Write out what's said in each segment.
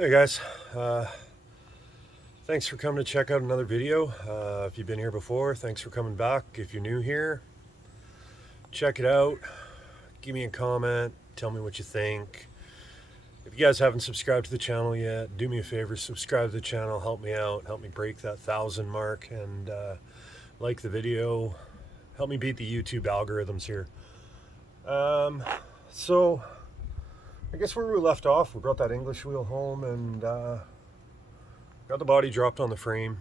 Hey guys, thanks for coming to check out another video. If you've been here before, thanks for coming back. If you're new here, check it out. Give me a comment. Tell me what you think. If you guys haven't subscribed to the channel yet, do me a favor, subscribe to the channel. Help me out. Help me break that 1,000 mark and like the video. Help me beat the YouTube algorithms here. So I guess where we left off, we brought that English wheel home and got the body dropped on the frame.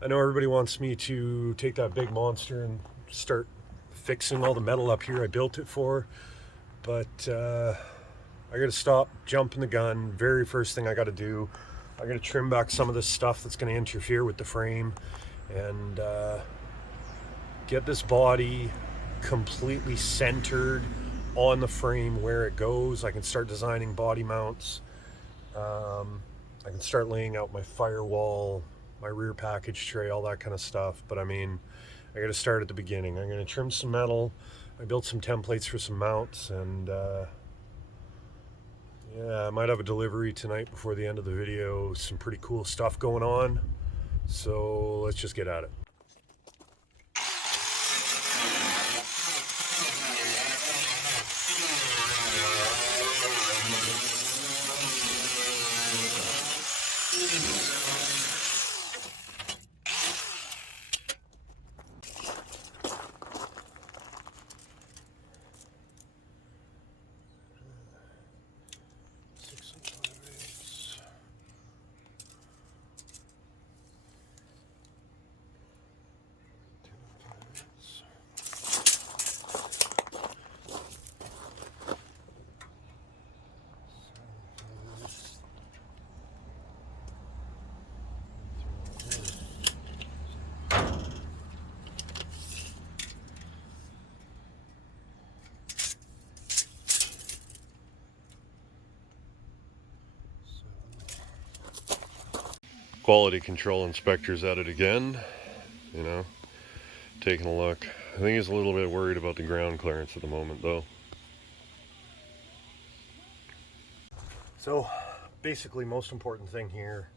I know everybody wants me to take that big monster and start fixing all the metal up here I built it for, but I gotta stop jumping the gun. Very first thing I gotta do, I gotta trim back some of this stuff that's gonna interfere with the frame and get this body completely centered on the frame where it goes. I can start designing body mounts. I can start laying out my firewall, my rear package tray, all that kind of stuff. But I mean, I got to start at the beginning. I'm going to trim some metal. I built some templates for some mounts, and yeah, I might have a delivery tonight before the end of the video. Some pretty cool stuff going on. So let's just get at it. Quality control inspector's at it again, you know, taking a look. I think he's a little bit worried about the ground clearance at the moment though. So basically, most important thing here,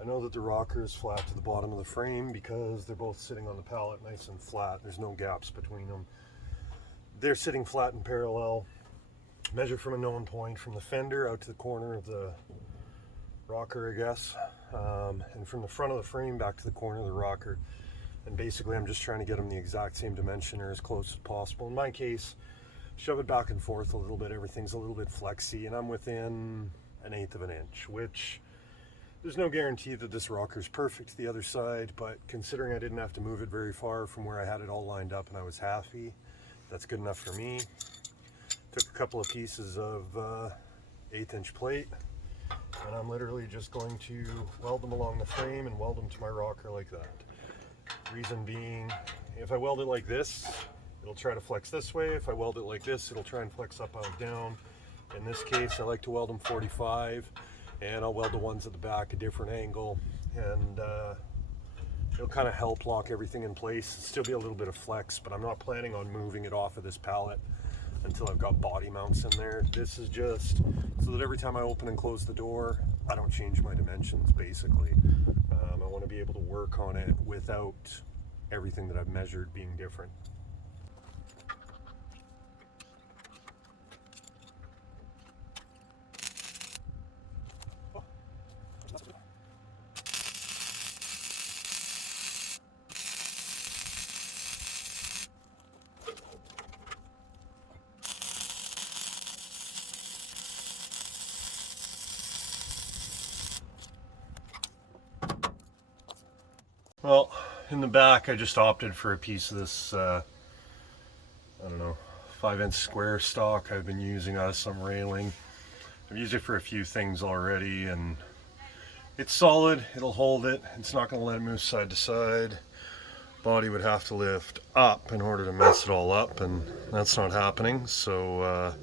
I know that the rocker is flat to the bottom of the frame because they're both sitting on the pallet nice and flat. There's no gaps between them. They're sitting flat and parallel. Measure from a known point from the fender out to the corner of the rocker, I guess, and from the front of the frame back to the corner of the rocker. And basically I'm just trying to get them the exact same dimension or as close as possible. In my case, shove it back and forth a little bit. Everything's a little bit flexy, and I'm within 1/8 of an inch, which there's no guarantee that this rocker's perfect to the other side, but considering I didn't have to move it very far from where I had it all lined up and I was happy, that's good enough for me. Took a couple of pieces of 1/8 inch plate, and I'm literally just going to weld them along the frame and weld them to my rocker like that. Reason being, if I weld it like this, it'll try to flex this way. If I weld it like this, it'll try and flex up, out, down. In this case, I like to weld them 45, and I'll weld the ones at the back a different angle, and it'll kind of help lock everything in place. Still be a little bit of flex, but I'm not planning on moving it off of this pallet until I've got body mounts in there. This is just so that every time I open and close the door, I don't change my dimensions, basically. I want to be able to work on it without everything that I've measured being different. Well, in the back, I just opted for a piece of this, I don't know, 5-inch square stock I've been using out of some railing. I've used it for a few things already, and it's solid. It'll hold it. It's not going to let it move side to side. Body would have to lift up in order to mess it all up, and that's not happening. So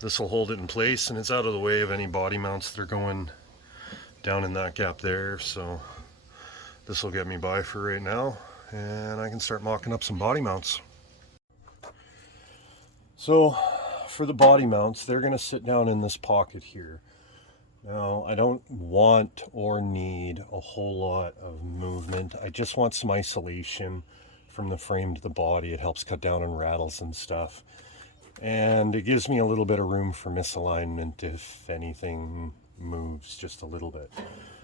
this will hold it in place, and it's out of the way of any body mounts that are going down in that gap there. So this will get me by for right now, and I can start mocking up some body mounts. So for the body mounts, they're going to sit down in this pocket here. Now, I don't want or need a whole lot of movement. I just want some isolation from the frame to the body. It helps cut down on rattles and stuff. And it gives me a little bit of room for misalignment if anything moves just a little bit.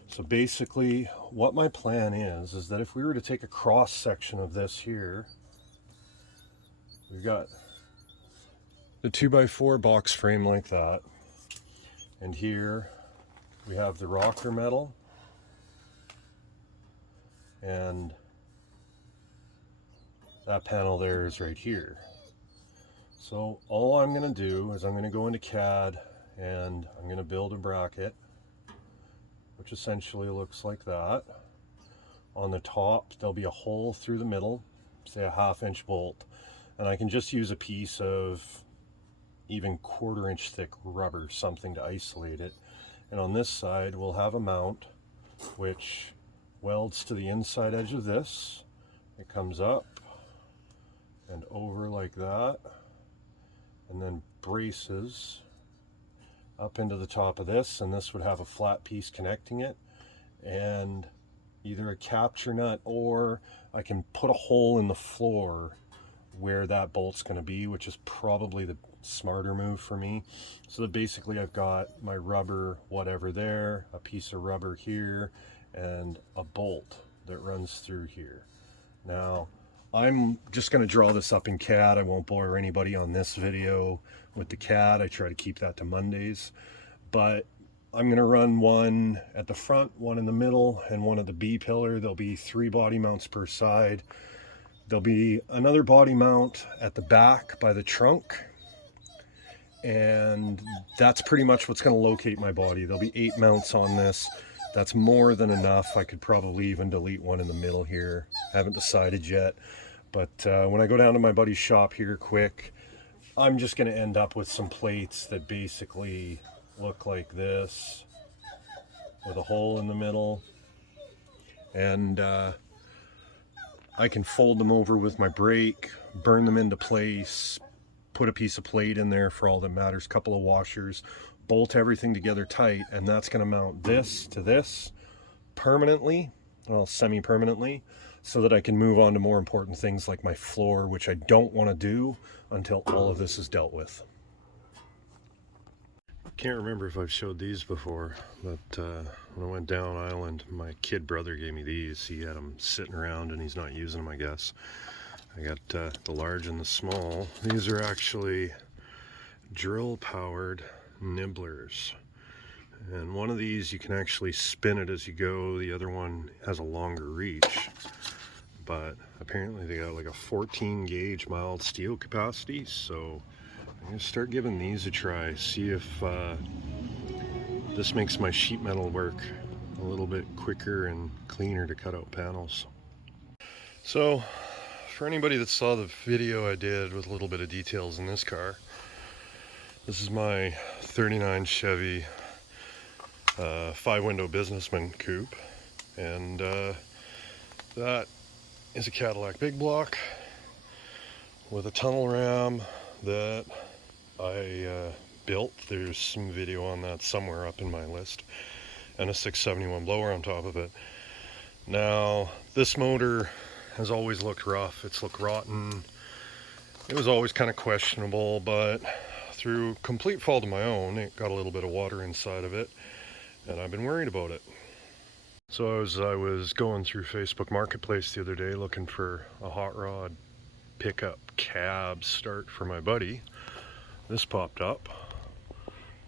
So basically, what my plan is that if we were to take a cross section of this here, we've got the 2x4 box frame like that. And here we have the rocker metal. And that panel there is right here. So all I'm going to do is I'm going to go into CAD and I'm going to build a bracket, which essentially looks like that. On the top, there'll be a hole through the middle, say a 1/2 inch bolt. And I can just use a piece of even 1/4 inch thick rubber, something to isolate it. And on this side, we'll have a mount which welds to the inside edge of this. It comes up and over like that, and then braces up into the top of this, and this would have a flat piece connecting it, and either a capture nut, or I can put a hole in the floor where that bolt's going to be, which is probably the smarter move for me. So that basically I've got my rubber whatever there, a piece of rubber here, and a bolt that runs through here. Now I'm just going to draw this up in CAD. I won't bore anybody on this video with the CAD. I try to keep that to Mondays, but I'm going to run one at the front, one in the middle, and one at the B pillar. There'll be 3 body mounts per side. There'll be another body mount at the back by the trunk, and that's pretty much what's going to locate my body. There'll be 8 mounts on this. That's more than enough. I could probably even delete one in the middle here. I haven't decided yet, but when I go down to my buddy's shop here quick, I'm just going to end up with some plates that basically look like this, with a hole in the middle, and I can fold them over with my brake, burn them into place, put a piece of plate in there for all that matters, couple of washers, bolt everything together tight, and that's going to mount this to this permanently, well, semi-permanently, so that I can move on to more important things like my floor, which I don't want to do until all of this is dealt with. Can't remember if I've showed these before, but when I went down island, my kid brother gave me these. He had them sitting around and he's not using them, I guess. I got the large and the small. These are actually drill-powered nibblers. And one of these you can actually spin it as you go. The other one has a longer reach. But apparently they got like a 14 gauge mild steel capacity, so I'm going to start giving these a try, see if this makes my sheet metal work a little bit quicker and cleaner to cut out panels. So for anybody that saw the video I did with a little bit of details in this car, this is my 39 Chevy 5-window Businessman coupe, and that is a Cadillac big block with a tunnel ram that I built. There's some video on that somewhere up in my list, and a 671 blower on top of it. Now this motor has always looked rough. It's looked rotten. It was always kind of questionable, but through complete fault of my own, it got a little bit of water inside of it, and I've been worried about it. So as I was going through Facebook Marketplace the other day looking for a hot rod pickup cab start for my buddy, this popped up.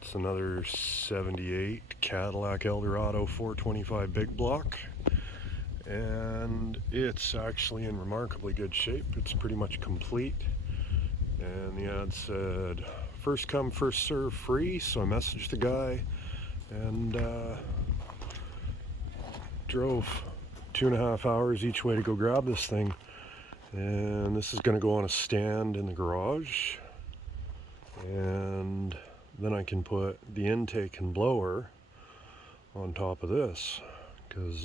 It's another 78 Cadillac Eldorado 425 big block, and it's actually in remarkably good shape. It's pretty much complete, and the ad said first come first serve free, so I messaged the guy and drove 2.5 hours each way to go grab this thing. And this is going to go on a stand in the garage, and then I can put the intake and blower on top of this, because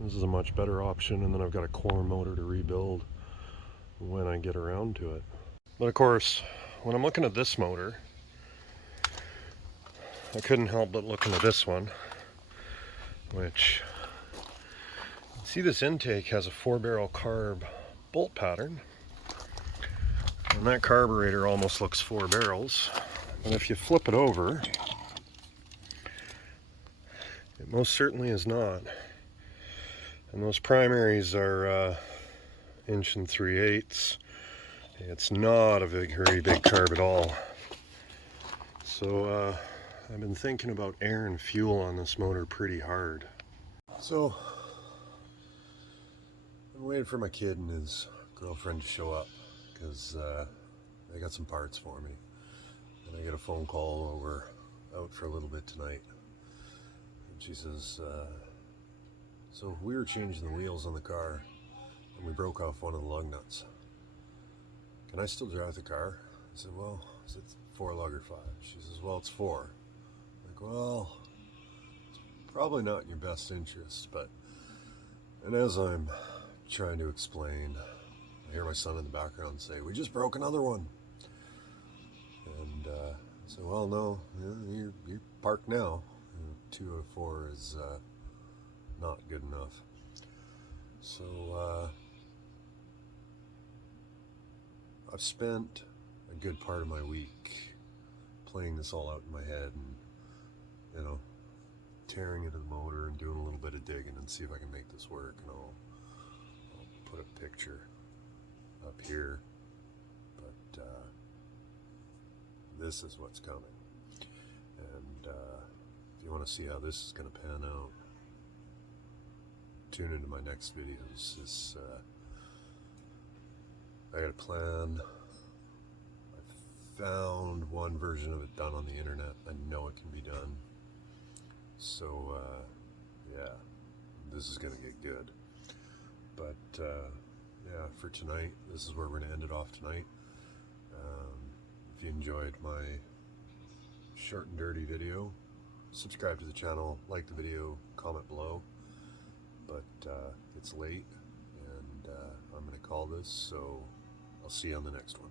this is a much better option, and then I've got a core motor to rebuild when I get around to it. But of course, when I'm looking at this motor, I couldn't help but look into this one, which, see, this intake has a 4-barrel carb bolt pattern, and that carburetor almost looks 4 barrels. And if you flip it over, it most certainly is not. And those primaries are 1 3/8. It's not a very big carb at all. So I've been thinking about air and fuel on this motor pretty hard. So I'm waiting for my kid and his girlfriend to show up because they got some parts for me. And I get a phone call while we're out for a little bit tonight. And she says, so we were changing the wheels on the car and we broke off one of the lug nuts. Can I still drive the car? I said, well, is it 4 lug or 5? She says, well, it's 4. I'm like, well, it's probably not in your best interest, but, and as I'm trying to explain, I hear my son in the background say, we just broke another one. And I said, well, no, you're parked now. 2 out of 4 is not good enough. So I've spent a good part of my week playing this all out in my head and, you know, tearing into the motor and doing a little bit of digging and see if I can make this work. And I'll put a picture up here, but this is what's coming. And if you want to see how this is going to pan out, tune into my next videos. I got a plan. I found one version of it done on the internet. I know it can be done. So yeah, this is gonna get good. But yeah, for tonight, this is where we're gonna end it off tonight. If you enjoyed my short and dirty video, subscribe to the channel, like the video, comment below. But it's late and I'm gonna call this, so I'll see you on the next one.